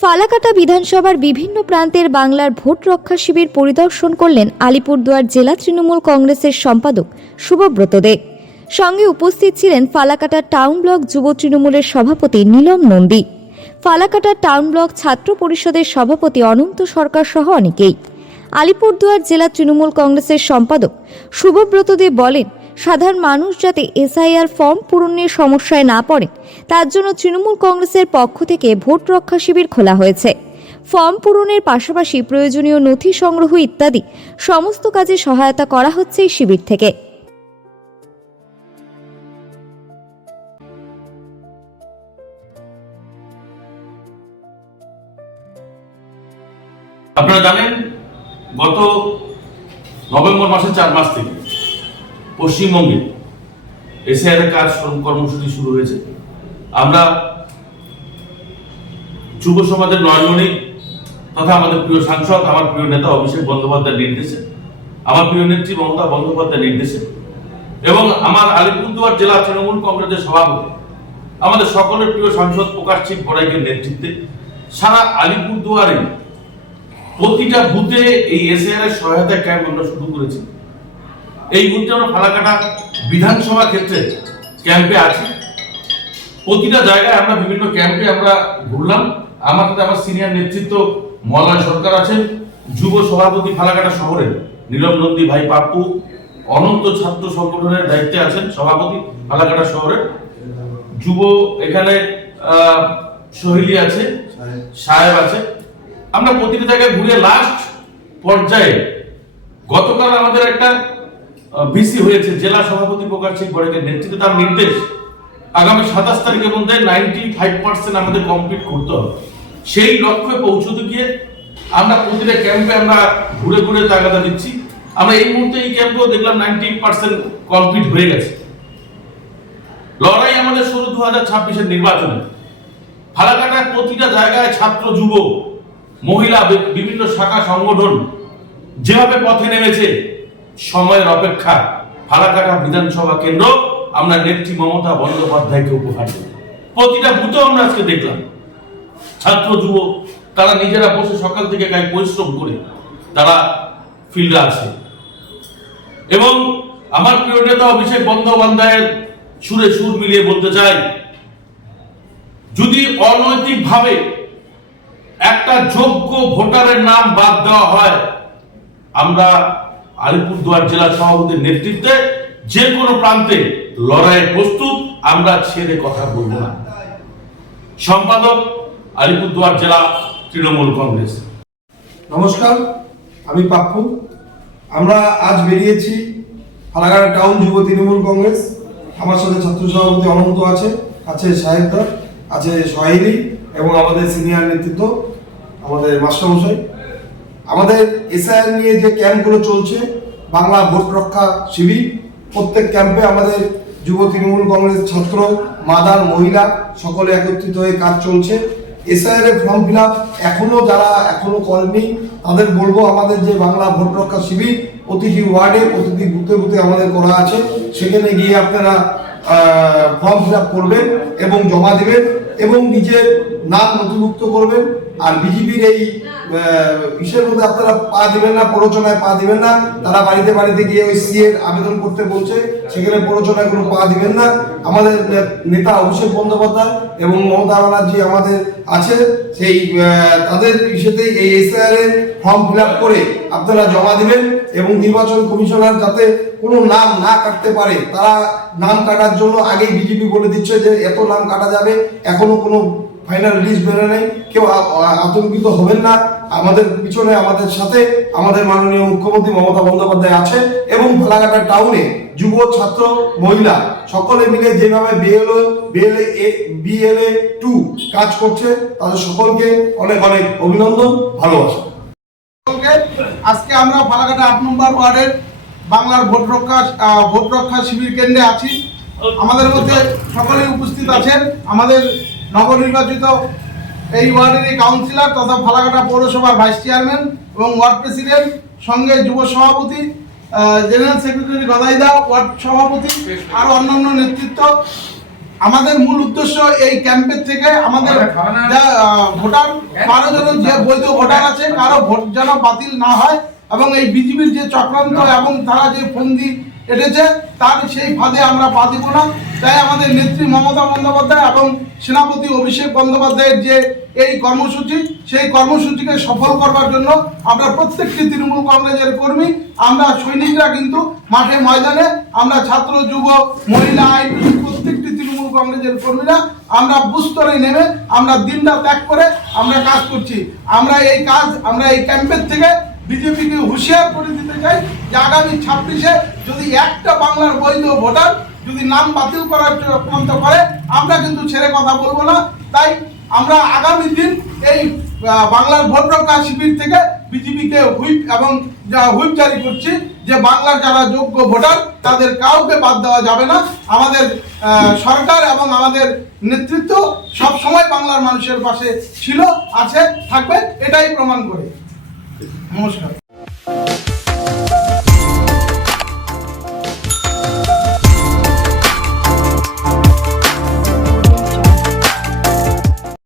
ফালাকাটা বিধানসভার বিভিন্ন প্রান্তের বাংলার ভোট রক্ষা শিবির পরিদর্শন করলেন আলিপুরদুয়ার জেলা তৃণমূল কংগ্রেসের সম্পাদক শুভব্রত দে। সঙ্গে উপস্থিত ছিলেন ফালাকাটা টাউন ব্লক যুব তৃণমূলের সভাপতি নীলম নন্দী, ফালাকাটা টাউন ব্লক ছাত্র পরিষদের সভাপতি অনন্ত সরকার সহ অনেকেই। আলিপুরদুয়ার জেলা তৃণমূল কংগ্রেসের সম্পাদক শুভব্রত দে বলেন, সাধারণ মানুষ যাতে এসআইআর ফর্ম পূরণের সমস্যায় না পড়ে তার জন্য তৃণমূল কংগ্রেসের পক্ষ থেকে ভোট রক্ষা শিবির খোলা হয়েছে। ফর্ম পূরণের পাশাপাশি প্রয়োজনীয় নথি সংগ্রহ ইত্যাদি সমস্ত কাজে সহায়তা করা হচ্ছে এই শিবির থেকে। আপনারা জানেন গত নভেম্বর মাসের 4 মাস থেকে পশ্চিমবঙ্গে এসআইআর কাজ কর্মসূচি শুরু হয়েছে। আমরা যুব সমাজের নয়নমণি তথা আমাদের প্রিয় সাংসদ, আমার প্রিয় নেতা অভিষেক বন্দ্যোপাধ্যায়ের নির্দেশে, আমার প্রিয় নেত্রী মমতা বন্দ্যোপাধ্যায়ের নির্দেশে এবং আমার আলিপুরদুয়ার জেলা তৃণমূল কংগ্রেসের সভাপতি, আমাদের সকলের প্রিয় সাংসদ প্রকাশ সিং বড়াইকের নেতৃত্বে সারা আলিপুরদুয়ারে প্রতিটা বুথে এই এসআইআর এর সহায়তা ক্যাম্প আমরা শুরু করেছি। এই বুথটা আমরা ফালাকাটা বিধানসভা ক্ষেত্রে ক্যাম্পে আছি। প্রতিটা জায়গায় আমরা বিভিন্ন ক্যাম্পে আমরা ঘুরলাম। আমার সাথে আমার সিনিয়র নেতৃত্ব মলয় সরকার আছেন, যুব সভাপতি ফালাকাটা শহরের নীলম নন্দী ভাই পাপ্পু, অনন্ত ছাত্র সংগঠনের দায়িত্বে আছেন সভাপতি ফালাকাটা শহরের, যুব এখানে সহিলি আছে, সাহেব আছে। আমরা প্রতিটা জায়গায় ঘুরে লাস্ট পর্যায়ে গতকাল আমাদের একটা ভিসি হয়েছে জেলা সভাপতি প্রকাশ সিং বড়াইকের নেতৃত্বে, তার নির্দেশ আগামী 27 তারিখের মধ্যে 95% আমাদের কমপ্লিট করতে হবে। সেই লক্ষ্যে পৌঁছতে গিয়ে আমরা প্রতিটা ক্যাম্পে আমরা ঘুরে ঘুরে তাগাদা দিচ্ছি। আমরা এই মুহূর্তে এই ক্যাম্পেও দেখলাম 90% কমপ্লিট হয়ে গেছে। লড়াই আমাদের শুরু 2026-এর নির্বাচনে। ফালাকাটার প্রতিটা জায়গায় ছাত্র, যুব, মহিলা, বিভিন্ন শাখা সংগঠন যেভাবে পথে নেমেছে, সময়ের অপেক্ষা ফালাকাটা বিধানসভা কেন্দ্র আমরা নেত্রী মমতা বন্দ্যোপাধ্যায়কে উপহার দেব। প্রতিটা বুথে আমরা আজকে দেখলাম ছাত্র, যুব তারা নিজেরা বসে সকাল থেকে গায়ে পরিশ্রম করে তারা ফিল্ডে আছে। এবং আমার প্রিয় নেতা অভিষেক বন্দ্যোপাধ্যায়ের সুরে সুর মিলিয়ে বলতে চাই, যদি অনৈতিকভাবে একটা যোগ্য ভোটারের নাম বাদ দেওয়া হয়, আমরা আলিপুরদুয়ার জেলা সভাপতির নেতৃত্বে যে কোনো প্রান্তে লড়াইয়ে প্রস্তুত, আমরা ছেড়ে কথা বলবো না। সম্পাদক আলিপুরদুয়ার জেলা তৃণমূল কংগ্রেস। নমস্কার, আমি পাপ্পু। আমরা আজ বেরিয়েছি ফালাকাটা টাউন যুব তৃণমূল কংগ্রেস। আমার সাথে ছাত্র সভাপতি অনন্ত আছে সাহেবদা আছে, সহেলি এবং আমাদের সিনিয়র নেতৃত্ব আমাদের মাস্টারমশাই। আমাদের এসআইআর নিয়ে যে ক্যাম্পগুলো চলছে, বাংলা ভোট রক্ষা শিবির, প্রত্যেক ক্যাম্পে আমাদের যুব তৃণমূল কংগ্রেস ছাত্র, মাদার, মহিলা সকলে একত্রিত হয়ে কাজ চলছে। এসআইআর এর ফর্ম ফিল আপ যারা এখনো করেনি তাদের বলবো, আমাদের যে বাংলা ভোট রক্ষা শিবির প্রতিটি ওয়ার্ডে প্রতিটি বুথে বুথে আমাদের করা আছে, সেখানে গিয়ে আপনারা ফর্ম ফিল আপ করবেন এবং জমা দেবেন এবং নিজের নাম নথিভুক্ত করবেন। আর বিজেপির এই বিষয়ের মধ্যে আপনারা পা দিবেন না, প্ররোচনায় পা দিবেন না। তারা বাড়িতে বাড়িতে গিয়ে ওই সিএর আবেদন করতে বলছে, সেখানে প্ররোচনায় কোনো পা দিবেন না। আমাদের নেতা অভিষেক বন্দ্যোপাধ্যায় এবং মমতা ব্যানার্জি আমাদের আছে, সেই তাদের বিষয়তেই এই এসআইআর এর ফর্ম ফিল আপ করে আপনারা জমা দিবেন এবং নির্বাচন কমিশনার যাতে কোনো নাম না কাটতে পারে, তারা নাম কাটার জন্য আগেই বিজেপি বলে দিচ্ছে যে এত নাম কাটা যাবে, এখনো কোনো ফাইনাল লিস্ট বেরোয় নেই। কেউ আতঙ্কিত হবেন না। আমাদের পিছনে, আমাদের সাথে আমাদের মাননীয় মুখ্যমন্ত্রী মমতা বন্দ্যোপাধ্যায় আছে এবং ফালাকাটা টাউনে যুব, ছাত্র, মহিলা সকলে মিলে যেভাবে বিএলএ 2 কাজ করছে, তাদের সকলকে অনেক অনেক অভিনন্দন, ভালোবাসা। আজকে আমরা ফালাকাটা 8 নম্বর ওয়ার্ডের বাংলার ভোট রক্ষা শিবির কেন্দ্রে আছি। আমাদের মধ্যে সকলেই উপস্থিত আছেন আমাদের নবনির্বাচিত এই ওয়ার্ডের কাউন্সিলর তথা ফালাকাটা পৌরসভার ভাইস চেয়ারম্যান এবং ওয়ার্ড প্রেসিডেন্ট, সঙ্গে যুব সভাপতি, জেনারেল সেক্রেটারি গদাইদা, ওয়ার্ড সভাপতি, আরো অন্যান্য নেতৃত্ব। আমাদের মূল উদ্দেশ্য এই ক্যাম্পের থেকে আমাদের যা ভোটার, কারো যেন যে বৈধ ভোটার আছে কারো ভোট যেন বাতিল না হয়, এবং এই বিজেপির যে চক্রান্ত এবং তারা যে ফন্দি এটেছে তার সেই ফাঁদে আমরা পা দিব না। তাই আমাদের নেত্রী মমতা বন্দ্যোপাধ্যায় এবং সেনাপতি অভিষেক বন্দ্যোপাধ্যায়ের যে এই কর্মসূচি, সেই কর্মসূচিকে সফল করবার জন্য আমরা প্রত্যেকটি তৃণমূল কংগ্রেসের কর্মী, আমরা সৈনিকরা কিন্তু মাঠে ময়দানে, আমরা ছাত্র, যুব, মহিলা, আইন প্রত্যেকটি তৃণমূল কংগ্রেসের কর্মীরা আমরা বুস্তরে নেমে আমরা দিনরাত ত্যাগ করে আমরা কাজ করছি। আমরা এই ক্যাম্পের থেকে বিজেপিকে হুঁশিয়ার করে দিতে চাই যে আগামী 26-এ যদি একটা বাংলার বৈধ ভোটার যদি নাম বাতিল করার চক্রান্ত করে আমরা কিন্তু ছেড়ে কথা বলবো না। তাই আমরা আগামী দিন এই বাংলার ভোট রক্ষা শিবির থেকে বিজেপিকে হুইপ জারি করছি যে বাংলার যারা যোগ্য ভোটার তাদের কাউকে বাদ দেওয়া যাবে না। আমাদের সরকার এবং আমাদের নেতৃত্ব সব সময় বাংলার মানুষের পাশে ছিল, আছে, থাকবে, এটাই প্রমাণ করে। নমস্কার।